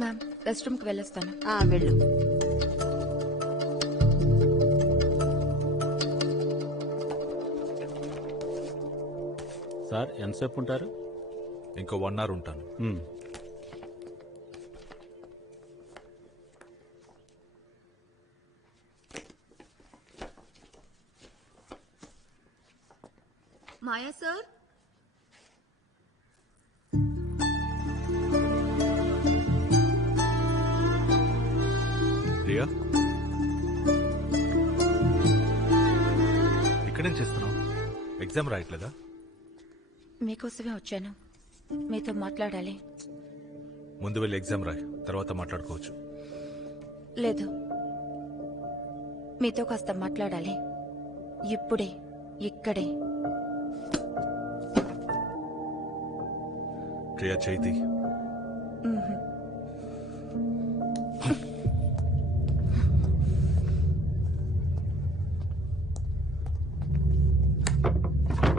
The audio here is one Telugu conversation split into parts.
మ్యామ్ రెస్ట్ రూమ్కి వెళ్ళొస్తాను. వెళ్ళు. సార్ ఎంతసేపు ఉంటారు? ఇంకో 1 hour ఉంటాను. మాయా సార్, ప్రియా, ఇక్కడేం చేస్తున్నావు? ఎగ్జామ్ రాయట్లేదా? మీకోసమే వచ్చాను. మీతో మాట్లాడాలి. ముందు వెళ్ళి ఎగ్జామ్ రాయి, తర్వాత మాట్లాడుకోవచ్చు. లేదు, మీతో కాస్త మాట్లాడాలి. ఇప్పుడే, ఇక్కడే. ప్రియా, చైతి,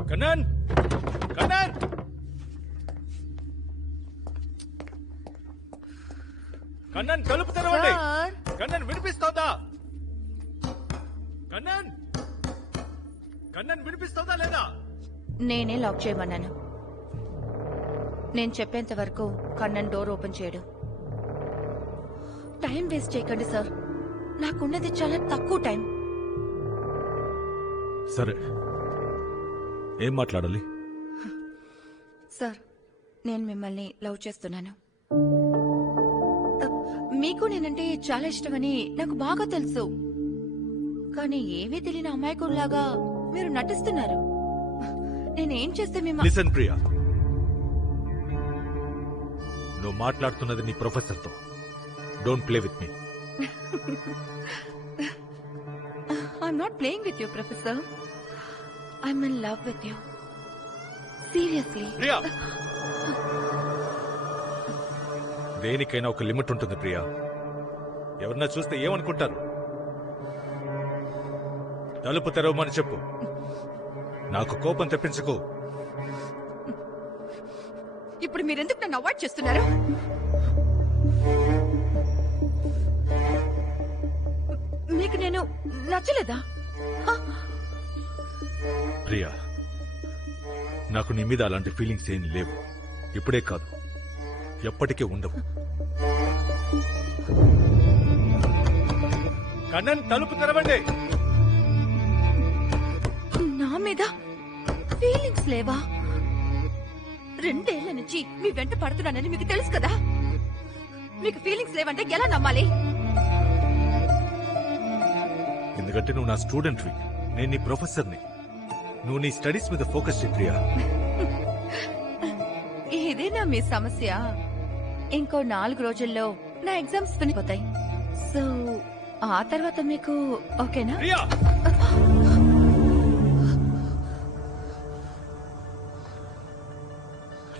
కన్నన్, కన్నన్, కన్నన్, తలుపు తెరవండి. కన్నన్, వినిపిస్తోందా? కన్నన్, కన్నన్, వినిపిస్తోందా లేదా? నేనే లాక్ చేయమన్నాను. నేను చెప్పేంత వరకు కన్నన్ డోర్ ఓపెన్ చేయడు. టైం వేస్ట్ చేయకండి సార్, నాకున్నది చాలా తక్కువ టైం. సరే, ఏం మాట్లాడాలి? సార్, నేను మిమ్మల్ని లవ్ చేస్తున్నాను. మీకు నేనంటే చాలా ఇష్టమని నాకు బాగా తెలుసు. కానీ ఏమీ తెలియని అమాయకుల్లాగా మీరు నటిస్తున్నారు. నేనేం చేస్తే లిసన్ ప్రియా, నువ్వు మాట్లాడుతున్నది నీ ప్రొఫెసర్తో. Don't play with me. I'm not playing with you professor. I'm in love with you. Seriously. Priya, దేనికైనా ఒక లిమిట్ ఉంటుంది ప్రియా. ఎవరన్నా చూస్తే ఏమనుకుంటారు? తలుపు తెరవమని చెప్పు. నాకు కోపం తెప్పించుకో. ఇప్పుడు మీరెందుకు నన్ను అవాయిడ్ చేస్తున్నారు? మీకు నేను నచ్చలేదా? ప్రియా, నాకు నీ మీద అలాంటి ఫీలింగ్స్ ఏం లేవు. ఇప్పుడే కాదు, ఎప్పటికీ ఉండవు. కన్నన్, తలుపు తెరవండి. నా మీద ఫీలింగ్స్ లేవా? 2 ఏళ్ల నుంచి మీ వెంట పడుతున్నానని మీకు తెలుసు కదా. మీకు ఫీలింగ్స్ లేవంటే ఎలా నమ్మాలి? ఎందుకంటే నువ్వు నా స్టూడెంట్వి, నేను నీ ప్రొఫెసర్ని. నువ్వు నీ స్టడీస్ మీద ఫోకస్ చేయి ప్రియా. ఇదేనా మీ సమస్య? ఇంకో 4 రోజుల్లో నా ఎగ్జామ్స్ అయిపోతాయి. సో ఆ తర్వాత మీకు ఓకేనా? ప్రియా,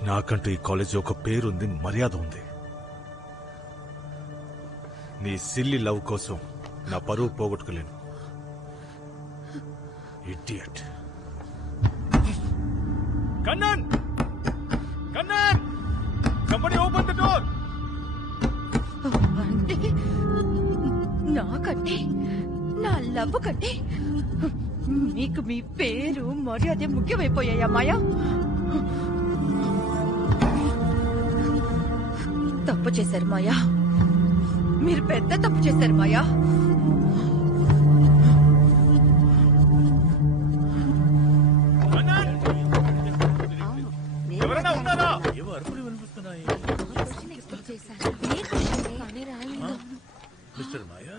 నాకంటూ ఈ కాలేజీ ఒక పేరుంది, మర్యాద ఉంది. నీ సిల్లి లవ్ కోసం నా పరువు పోగొట్టుకోలేను. Idiot. Kannan, Kannan, somebody open the door. అంటే నాకంటే, నా లవ్ కంటే మీకు మీ పేరు మర్యాద ముఖ్యమైపోయాయా మాయా? తప్పు చేశారు మాయా, మీరు పెద్ద తప్పు చేశారు మాయా. ఎవరైనా ఉన్నారా? ఏవో అరుపులు వినిపిస్తున్నాయి. మిస్టర్ మాయా,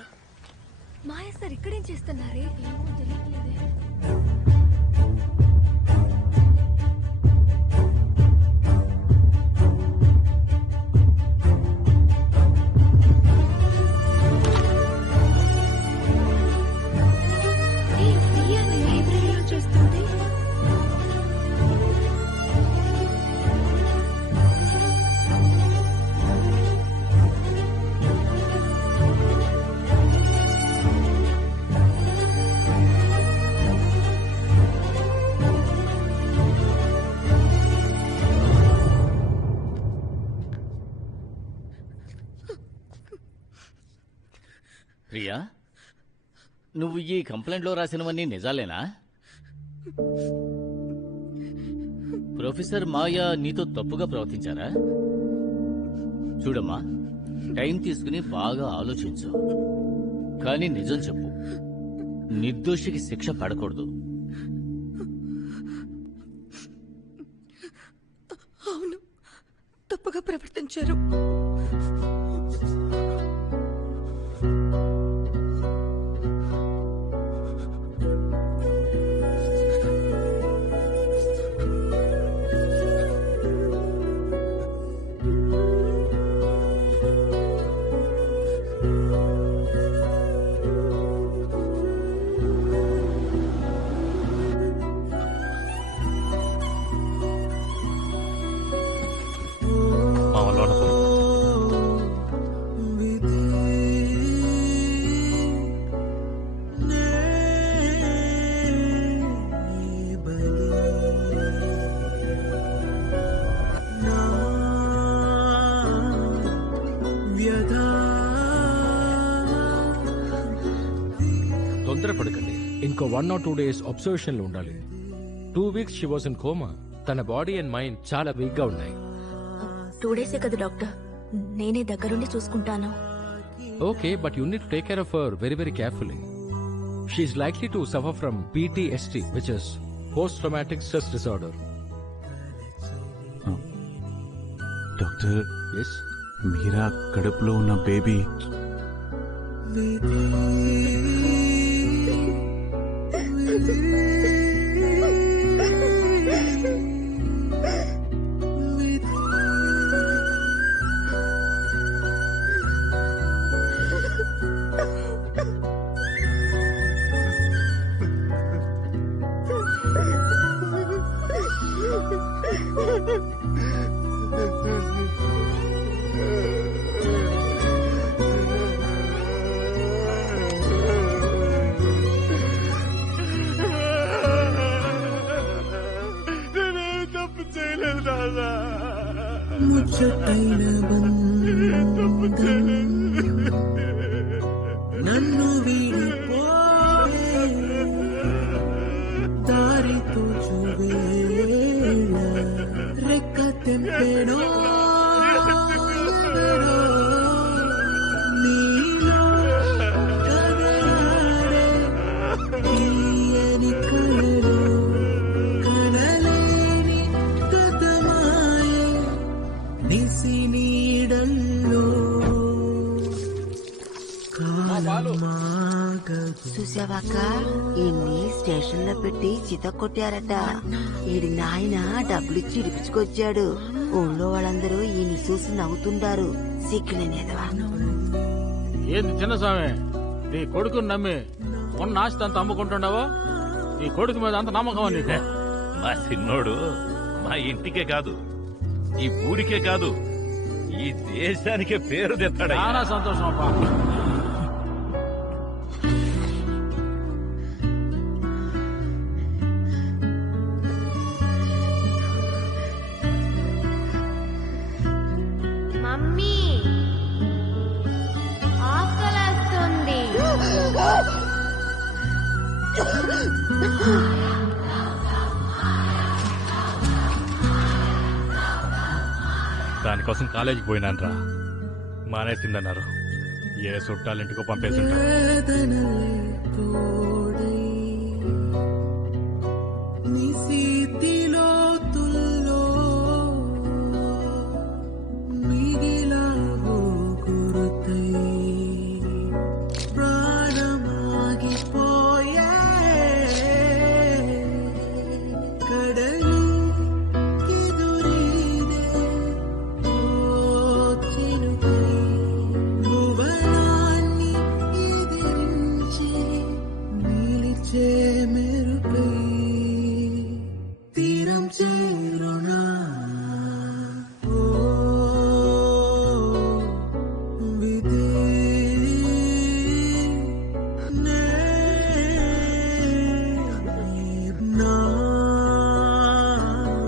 మాయా సార్ ఇక్కడేం చేస్తున్నారే? లైబ్రరీలో చేస్తుంది. ప్రియా, నువ్వు ఈ కంప్లైంట్లో రాసినవన్నీ నిజాలేనా? ప్రొఫెసర్ మాయా నీతో తప్పుగా ప్రవర్తించారా? చూడమ్మా, టైం తీసుకుని బాగా ఆలోచించు. కానీ నిజం చెప్పు, నిర్దోషికి శిక్ష పడకూడదు. అవును, తప్పుగా ప్రవర్తించారు. మా లోన పో. తొందరపడకండి. ఇంకో 1 or 2 days అబ్జర్వేషన్ లో ఉండాలి. 2 weeks she was in coma. తన బాడీ అండ్ మైండ్ చాలా వీక్ గా ఉన్నాయి. 2 డేసే కదా డాక్టర్, నేనే దగ్గరుండి చూసుకుంటాను. Okay, but you need to take care of her very carefully. She is likely to suffer from PTSD, which is post traumatic stress disorder. Doctor, yes, Meera కడుపులో ఉన్న బేబీ నన్ను వీడిపోయే దారితో చూవే రెక్క తెంపెనో నీలో కదలాడే తీయని కలలో కనలేని గతమాయే నిసి నీడల్లో చూసావాక ఇన్ని స్టేషన్ లో పెట్టి చిత కొట్టారట. ఈడి నాయన డబ్బులిచ్చి ఇడిపించుకొచ్చాడు. ఊళ్ళో వాళ్ళందరూ ఈయన చూసి నవ్వుతుండారు. సిగ్గులేనిదవా. ఏంది చిన్నస్వామి, నీ కొడుకుని నమ్మి ఉన్న ఆస్తి అంత అమ్ముకుంటున్నావా? నీ కొడుకు మీద అంత నమ్మకం నీకు? మా చిన్నోడు మా ఇంటికే కాదు, ఈ ఊరికే కాదు, ఈ దేశానికే పేరు తెస్తాడు. చాలా సంతోషం అప్పా. మమ్మీ, ఆకలేస్తుంది. దానికోసం కాలేజీకి పోయినాన్రా. మానేసిందన్నారు. ఏ చుట్టాలింటికో పంపేసింటారు. వేదనలే తోడై నిశీతి